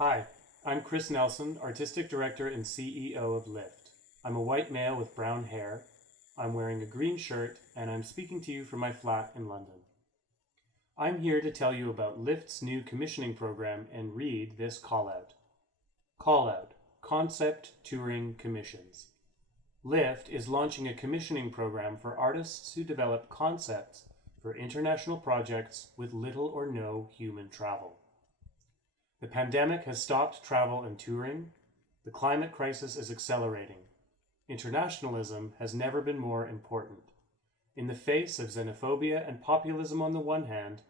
Hi, I'm Chris Nelson, Artistic Director and CEO of Lift. I'm a white male with brown hair. I'm wearing a green shirt, and I'm speaking to you from my flat in London. I'm here to tell you about Lift's new commissioning program and read this call out. Call out: Concept Touring Commissions. Lift is launching a commissioning program for artists who develop concepts for international projects with little or no human travel. The pandemic has stopped travel and touring. The climate crisis is accelerating. Internationalism has never been more important. In the face of xenophobia and populism on the one hand,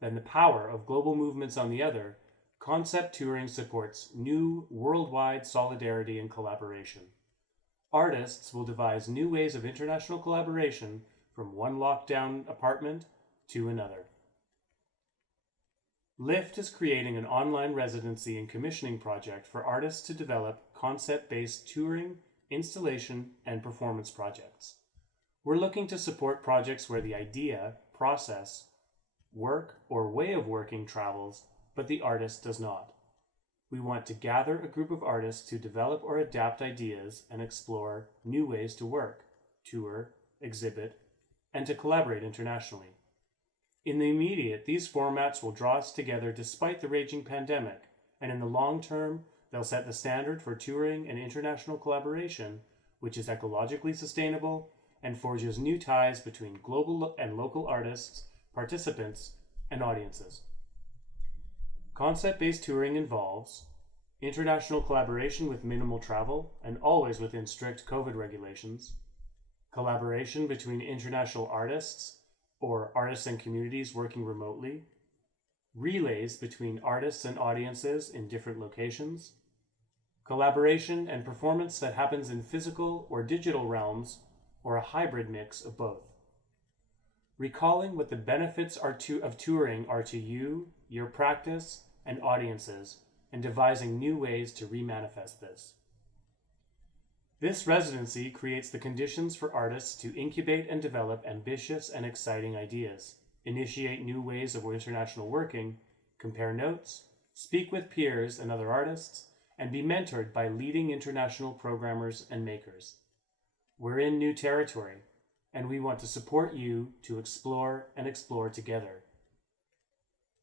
and the power of global movements on the other, concept touring supports new worldwide solidarity and collaboration. Artists will devise new ways of international collaboration from one lockdown apartment to another. Lift is creating an online residency and commissioning project for artists to develop concept-based touring, installation, and performance projects. We're looking to support projects where the idea, process, work, or way of working travels, but the artist does not. We want to gather a group of artists to develop or adapt ideas and explore new ways to work, tour, exhibit, and to collaborate internationally. In the immediate, these formats will draw us together despite the raging pandemic, and in the long term, they'll set the standard for touring and international collaboration, which is ecologically sustainable and forges new ties between global and local artists, participants, and audiences. Concept-based touring involves international collaboration with minimal travel and always within strict COVID regulations, collaboration between international artists or artists and communities working remotely, relays between artists and audiences in different locations, collaboration and performance that happens in physical or digital realms, or a hybrid mix of both. Recalling what the benefits of touring are to you, your practice, and audiences, and devising new ways to remanifest this. This residency creates the conditions for artists to incubate and develop ambitious and exciting ideas, initiate new ways of international working, compare notes, speak with peers and other artists, and be mentored by leading international programmers and makers. We're in new territory, and we want to support you to explore and explore together.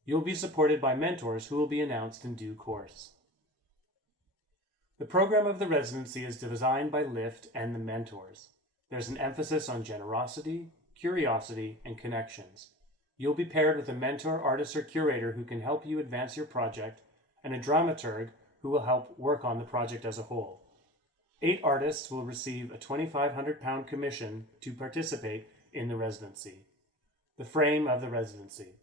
You'll be supported by mentors who will be announced in due course. The program of the residency is designed by Lift and the mentors. There's an emphasis on generosity, curiosity, and connections. You'll be paired with a mentor, artist, or curator who can help you advance your project, and a dramaturg who will help work on the project as a whole. 8 artists will receive a £2,500 commission to participate in the residency. The frame of the residency.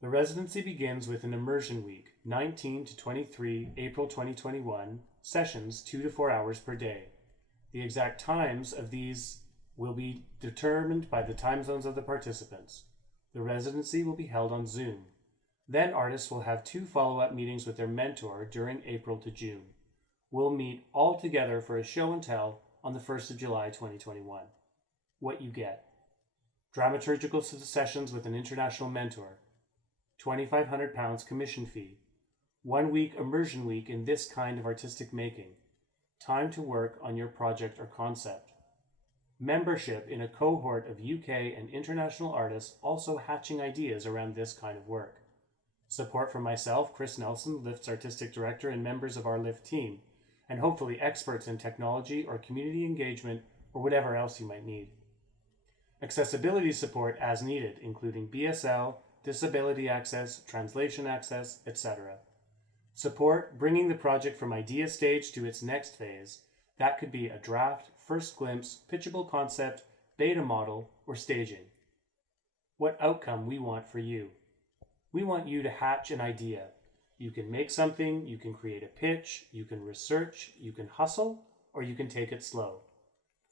The residency begins with an immersion week, 19 to 23 April 2021, sessions 2 to 4 hours per day. The exact times of these will be determined by the time zones of the participants. The residency will be held on Zoom. Then artists will have 2 follow-up meetings with their mentor during April to June. We'll meet all together for a show and tell on the 1st of July 2021. What you get: dramaturgical sessions with an international mentor, £2,500 commission fee, 1 week immersion week in this kind of artistic making, time to work on your project or concept, membership in a cohort of UK and international artists also hatching ideas around this kind of work, support from myself, Chris Nelson, Lift's Artistic Director, and members of our Lift team, and hopefully experts in technology or community engagement or whatever else you might need. Accessibility support as needed, including BSL, disability access, translation access, etc. Support bringing the project from idea stage to its next phase. That could be a draft, first glimpse, pitchable concept, beta model, or staging. What outcome we want for you. We want you to hatch an idea. You can make something, you can create a pitch, you can research, you can hustle, or you can take it slow.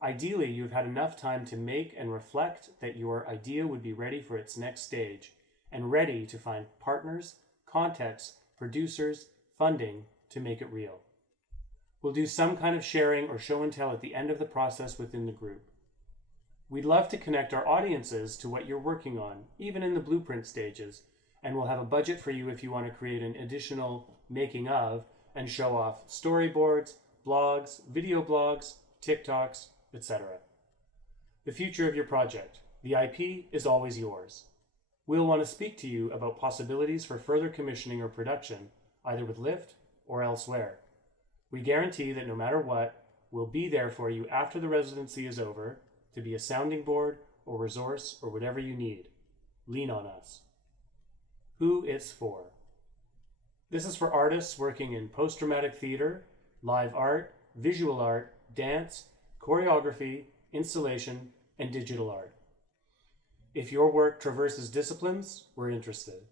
Ideally, you've had enough time to make and reflect that your idea would be ready for its next stage, and ready to find partners, contacts, producers, funding to make it real. We'll do some kind of sharing or show and tell at the end of the process within the group. We'd love to connect our audiences to what you're working on, even in the blueprint stages, and we'll have a budget for you if you want to create an additional making of and show off storyboards, blogs, video blogs, TikToks, etc. The future of your project. The IP is always yours. We'll want to speak to you about possibilities for further commissioning or production, either with LIFT or elsewhere. We guarantee that no matter what, we'll be there for you after the residency is over to be a sounding board or resource or whatever you need. Lean on us. Who it's for. This is for artists working in post-dramatic theater, live art, visual art, dance, choreography, installation, and digital art. If your work traverses disciplines, we're interested.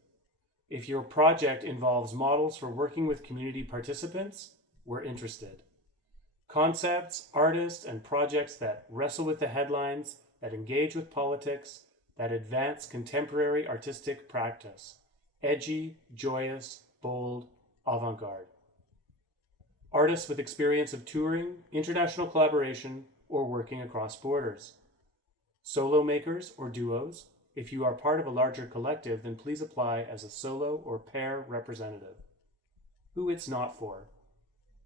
If your project involves models for working with community participants, we're interested. Concepts, artists, and projects that wrestle with the headlines, that engage with politics, that advance contemporary artistic practice. Edgy, joyous, bold, avant-garde. Artists with experience of touring, international collaboration, or working across borders. Solo makers or duos. If you are part of a larger collective, then please apply as a solo or pair representative. Who it's not for.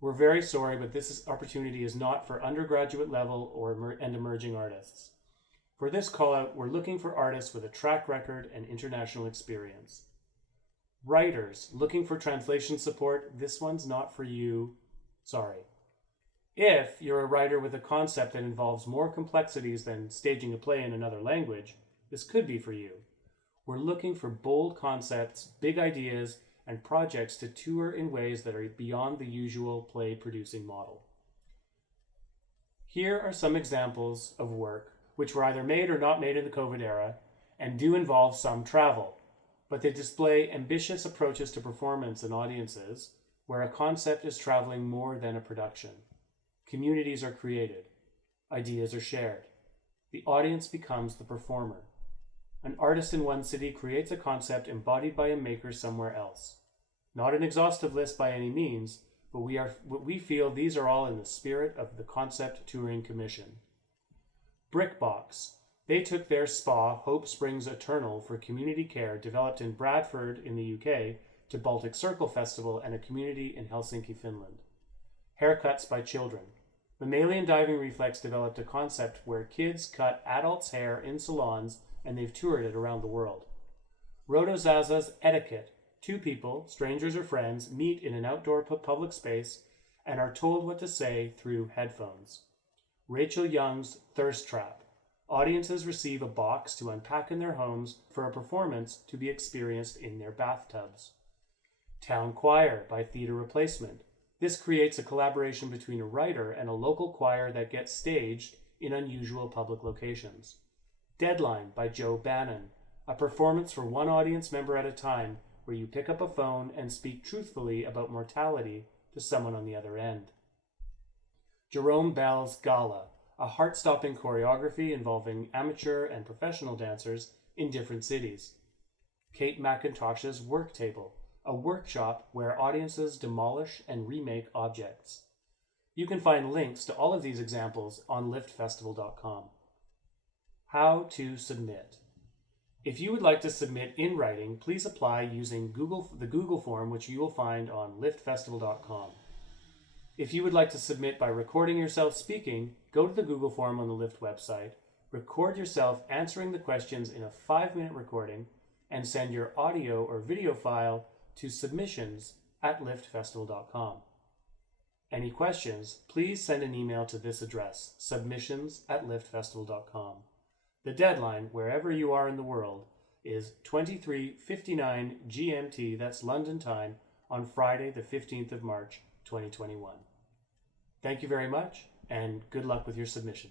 We're very sorry, but this opportunity is not for undergraduate level and emerging artists. For this call-out, we're looking for artists with a track record and international experience. Writers looking for translation support, this one's not for you. Sorry. If you're a writer with a concept that involves more complexities than staging a play in another language, this could be for you. We're looking for bold concepts, big ideas, and projects to tour in ways that are beyond the usual play-producing model. Here are some examples of work which were either made or not made in the COVID era and do involve some travel, but they display ambitious approaches to performance and audiences where a concept is traveling more than a production. Communities are created. Ideas are shared. The audience becomes the performer. An artist in one city creates a concept embodied by a maker somewhere else. Not an exhaustive list by any means, but we feel these are all in the spirit of the Concept Touring Commission. Brickbox. They took their spa, Hope Springs Eternal, for community care developed in Bradford in the UK to Baltic Circle Festival and a community in Helsinki, Finland. Haircuts by children. Mammalian Diving Reflex developed a concept where kids cut adults' hair in salons and they've toured it around the world. Rotozaza's Etiquette. Two people, strangers or friends, meet in an outdoor public space and are told what to say through headphones. Rachel Young's Thirst Trap. Audiences receive a box to unpack in their homes for a performance to be experienced in their bathtubs. Town Choir by Theatre Replacement. This creates a collaboration between a writer and a local choir that gets staged in unusual public locations. Deadline by Joe Bannon. A performance for one audience member at a time where you pick up a phone and speak truthfully about mortality to someone on the other end. Jerome Bell's Gala. A heart-stopping choreography involving amateur and professional dancers in different cities. Kate McIntosh's Work Table, a workshop where audiences demolish and remake objects. You can find links to all of these examples on liftfestival.com. How to submit. If you would like to submit in writing, please apply using the Google form, which you will find on liftfestival.com. If you would like to submit by recording yourself speaking, go to the Google form on the LIFT website, record yourself answering the questions in a 5-minute recording, and send your audio or video file to submissions@liftfestival.com. Any questions, please send an email to this address, submissions@liftfestival.com. The deadline, wherever you are in the world, is 23:59 GMT, that's London time, on Friday the 15th of March, 2021. Thank you very much, and good luck with your submission.